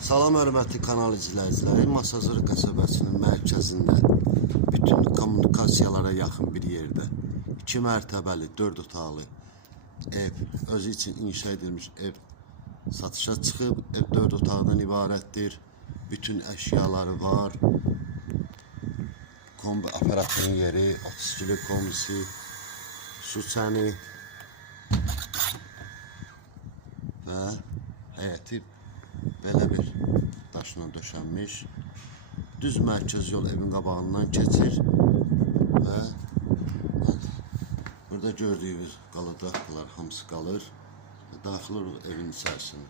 Salam hörmətli kanal izləyiciləri, Masazır qəsəbəsinin mərkəzində bütün kommunikasiyalara yaxın bir yerdə 2 mərtəbəli 4 otaqlı ev, özü üçün inşa edilmiş ev satışa çıxıb. Ev 4 otaqdan ibarətdir. Bütün əşyaları var. Kombi aparatın yeri, 32'li kombisi, su çəni və həyəti belə bir daşla döşənmiş. Düz mərkəz yol evin qabağından keçir və burada gördüyünüz qalıqlar hamısı qalır və daxil oluruq evin içərisinə.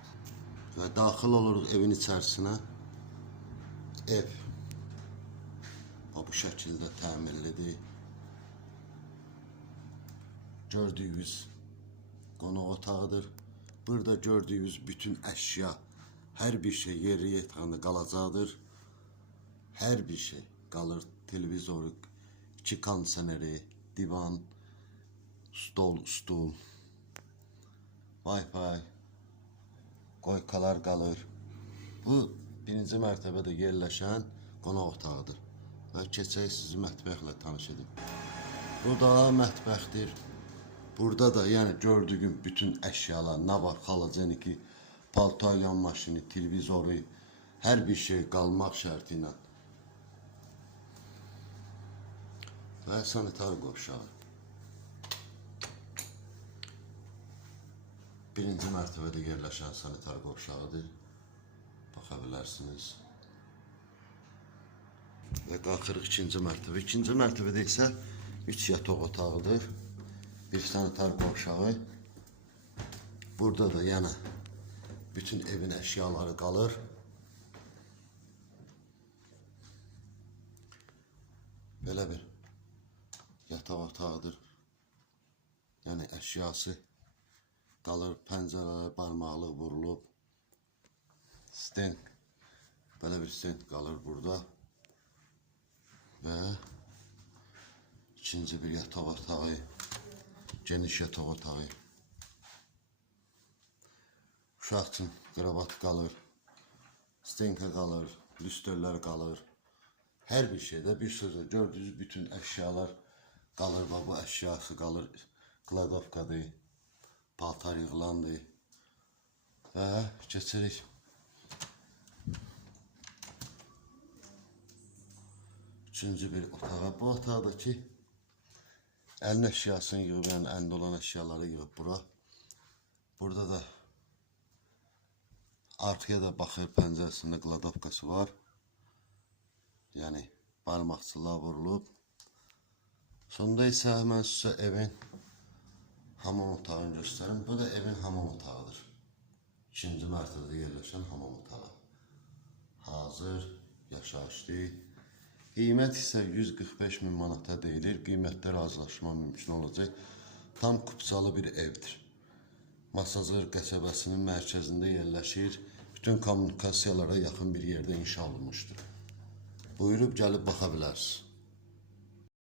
Və daxil oluruq evin içərisinə. Ev bu şəkildə təmirlidir. Gördüyünüz qonaq otağıdır. Burada gördüyünüz bütün əşya, hər bir şey yeri yetəndə qalacaqdır. Hər bir şey qalır. Televizoru, 2 kondisioneri, divan, stul, Wi-Fi, qoykalar qalır. Bu birinci mərtəbədə yerləşən qonaq otağıdır. Və keçək sizi mətbəxlə tanış edim. Bu da mətbəxdir. Burada da yəni gördüyüm bütün əşyalar, nə var? Xalaceniki, paltaryan maşini, televizoru, hər bir şey qalmaq şərti ilə. Və sanitar qovşağı. Birinci mərtəbədə yerləşən sanitar qovşağıdır. Baxa bilərsiniz. Və qalxırıq ikinci mərtəbə. İkinci mərtəbədə isə 3 yataq otağıdır. Bir sanitar qovşağı. Burada da yəni bütün evin əşyaları qalır. Belə bir yataq otağıdır. Yəni əşyası qalır. Pəncərələr barmaqlıq vurulub. Stend. Belə bir stend qalır burada. Və ikinci bir yataq otağı, geniş yataq otağı. Uşaq üçün kravat qalır, stenka qalır, lüsterlər qalır. Hər bir şeydə bir sözlə gördüyünüz bütün əşyalar qalır. Bu əşyası qalır, kladovkadır, paltar yığılandır. Və keçirik. Üçüncü bir otağa. Bu otaqdakı əlin əşyasını yığıb, yəni əlində olan əşyaları yığıb bura. Burada da arkaya da baxır, pəncərəsində kladovkası var. Yəni barmaqçılığa vurulub. Sonda isə mən sizə evin hamam otağını göstərim. Bu da evin hamam otağıdır. İkinci mərtəbədə yerləşən hamam otağı. Hazır, yaşayışlı. Qiymət isə 145 min manata deyilir. Qiymətdə razılaşma mümkün olacaq. Tam kupçalı bir evdir. Masazır qəsəbəsinin mərkəzində yerləşir. Bütün kommunikasiyalara yaxın bir yerdə inşa olunmuşdur. Buyurub gəlib baxa bilərsiniz.